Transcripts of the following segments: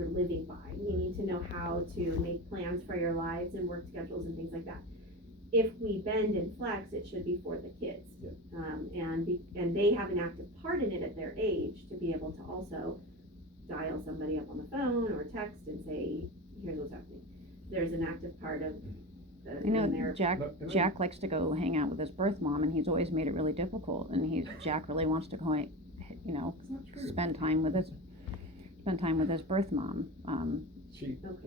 you're living by. You need to know how to make plans for your lives and work schedules and things like that. If we bend and flex, it should be for the kids. Yeah. And they have an active part in it at their age to be able to also dial somebody up on the phone or text and say, here's what's happening. There's an active part of Jack likes to go hang out with his birth mom, and he's always made it really difficult, and Jack really wants to go, spend time with his birth mom,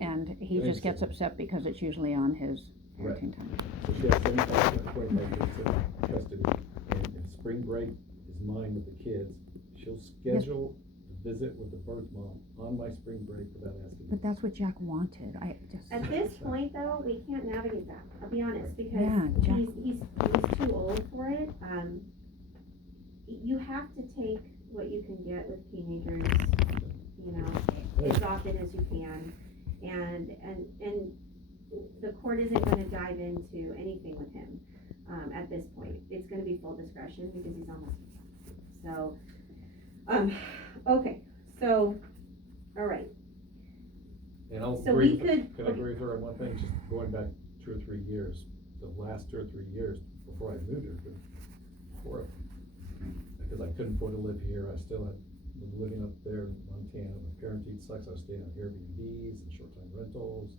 and he just gets upset because it's usually on his parenting time. So she has 25 custody, and spring break is mine with the kids. She'll schedule a visit with the birth mom on my spring break without asking. But that's what Jack wanted. At this point, though, we can't navigate that. I'll be honest, because Jack, he's too old for it. You have to take what you can get with teenagers, as often as you can, and the court isn't going to dive into anything with him at this point. It's going to be full discretion because he's almost 18. So, okay, so, all right. And I'll So agree we could. Can I agree with her on one thing? Just going back 2 or 3 years, the last 2 or 3 years before I moved here, been horrible. Because I couldn't afford to live here. I still had been living up there in Montana. My parenting sucks. I was staying on Airbnbs and short-time rentals.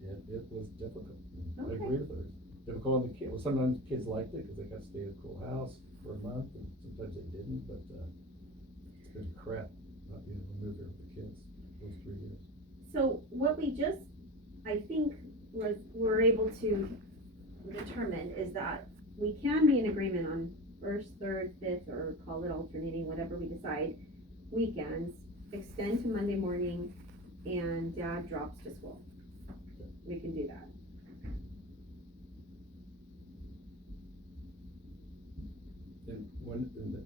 It was difficult. Okay. I agree with her. Difficult on the kids. Well, sometimes kids liked it because they got to stay at a cool house for a month, and sometimes they didn't. But it's been crap not being able to move there with the kids those 3 years. So what I think we're able to determine is that we can be in agreement on first, third, fifth, or call it alternating, whatever we decide, weekends, extend to Monday morning, and dad drops to school. We can do that. And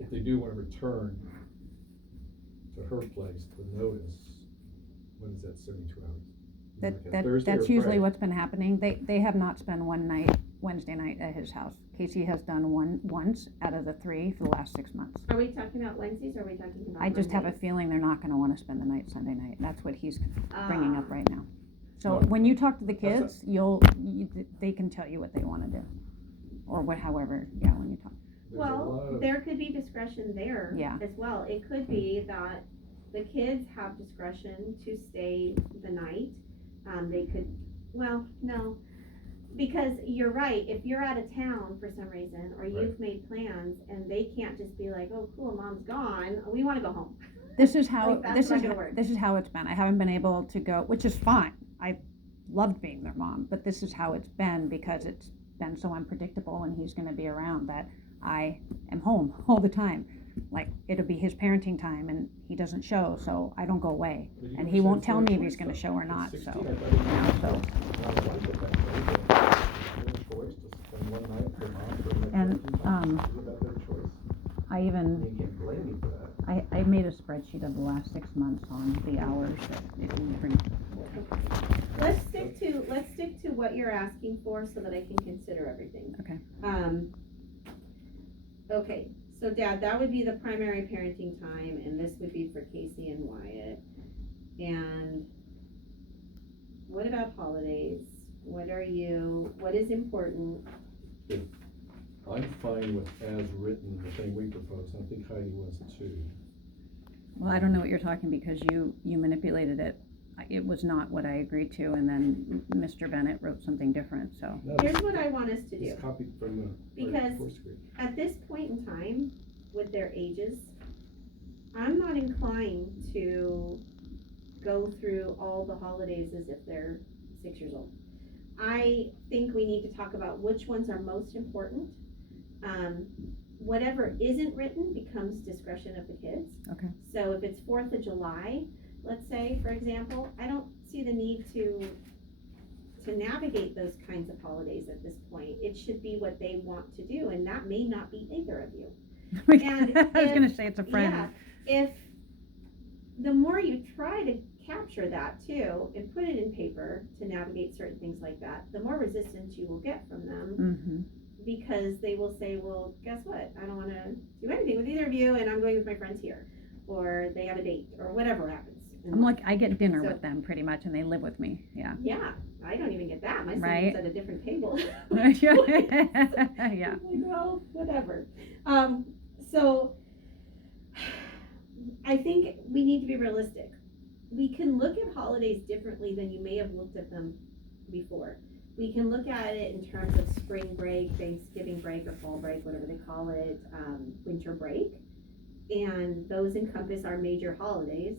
if they do want to return to her place, the notice, what is that, 72 hours? That's usually what's been happening. They have not spent one night, Wednesday night, at his house. Casey has done once out of the 3 for the last 6 months. Are we talking about Wednesdays, or are we talking about I just have a Mondays? feeling they're not going to want to spend the night Sunday night. That's what he's bringing up right now. So No. when you talk to the kids, they can tell you what they want to do, or however, when you talk. Well, there could be discretion there as well. It could be that the kids have discretion to stay the night. They could, no, because you're right. If you're out of town for some reason, or you've made plans, and they can't just be like, oh, cool, mom's gone, we want to go home. This is how Like, this not gonna work. is how it's been. I haven't been able to go, which is fine. I loved being their mom, but this is how it's been because it's been so unpredictable, and he's going to be around that I am home all the time. Like, it'll be his parenting time, and he doesn't show, so I don't go away, and he won't tell me if he's going to show or not. I even I made a spreadsheet of the last 6 months on the hours that it would bring. Let's stick to what you're asking for so that I can consider everything. Okay. Okay, so Dad, that would be the primary parenting time, and this would be for Casey and Wyatt. And what about holidays? What is important? I'm fine with as written, the thing we proposed. I think Heidi was too. Well, I don't know what you're talking, because you manipulated it. It was not what I agreed to, and then Mr. Bennett wrote something different, so. No, Here's what I want us to do. It's copied from the Because first degree. at this point in time, with their ages, I'm not inclined to go through all the holidays as if they're 6 years old. I think we need to talk about which ones are most important. Whatever isn't written becomes discretion of the kids. Okay. So if it's 4th of July, let's say, for example, I don't see the need to navigate those kinds of holidays at this point. It should be what they want to do, and that may not be either of you. And I was going to say it's a friend. Yeah, if the more you try to capture that too and put it in paper to navigate certain things like that, the more resistance you will get from them. Mm-hmm. Because they will say, well, guess what? I don't want to do anything with either of you, and I'm going with my friends here. or they have a date, or whatever happens. in I'm life. like, I get dinner So- with them pretty much, and they live with me, yeah. Yeah, I don't even get that. My son Right. is at a different table. Yeah. I'm like, well, whatever. So I think we need to be realistic. We can look at holidays differently than you may have looked at them before. We can look at it in terms of spring break, Thanksgiving break, or fall break, whatever they call it, winter break. And those encompass our major holidays.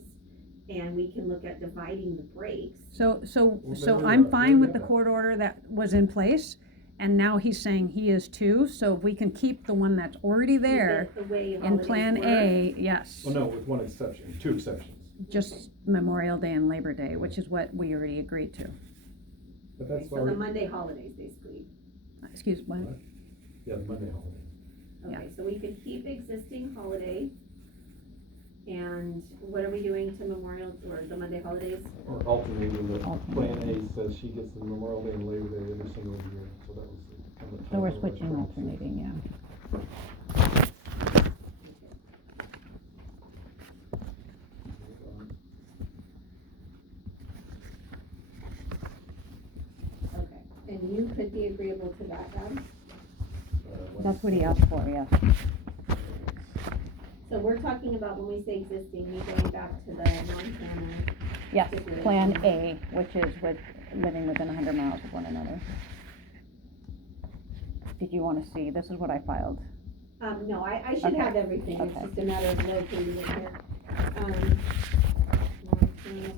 And we can look at dividing the breaks. So Well, I'm there fine we with go. the court order that was in place, and now he's saying he is too, so if we can keep the one that's already there The way in holidays Plan work. A, yes. Well, no, with one exception, two exceptions. Just Memorial Day and Labor Day, which is what we already agreed to. But Okay, that's why, so the we- Monday holidays, basically. Excuse what? yeah, the Monday holiday. Okay, so we could keep existing holidays. And what are we doing to Memorial, or the Monday holidays? Or alternating the Alternate. Plan A says she gets the Memorial Day and Labor Day every single year, so that was. kind of So we're typo, switching, right? alternating, yeah. Okay, and you could be agreeable to that, then? That's what he asked for, yes. So we're talking about, when we say existing, me going back to the Montana. Yes, stipulation. Plan A, which is with living within 100 miles of one another. Did you want to see, this is what I filed. No, I should Okay. have everything, it's Okay. just a matter of locating it here. Montana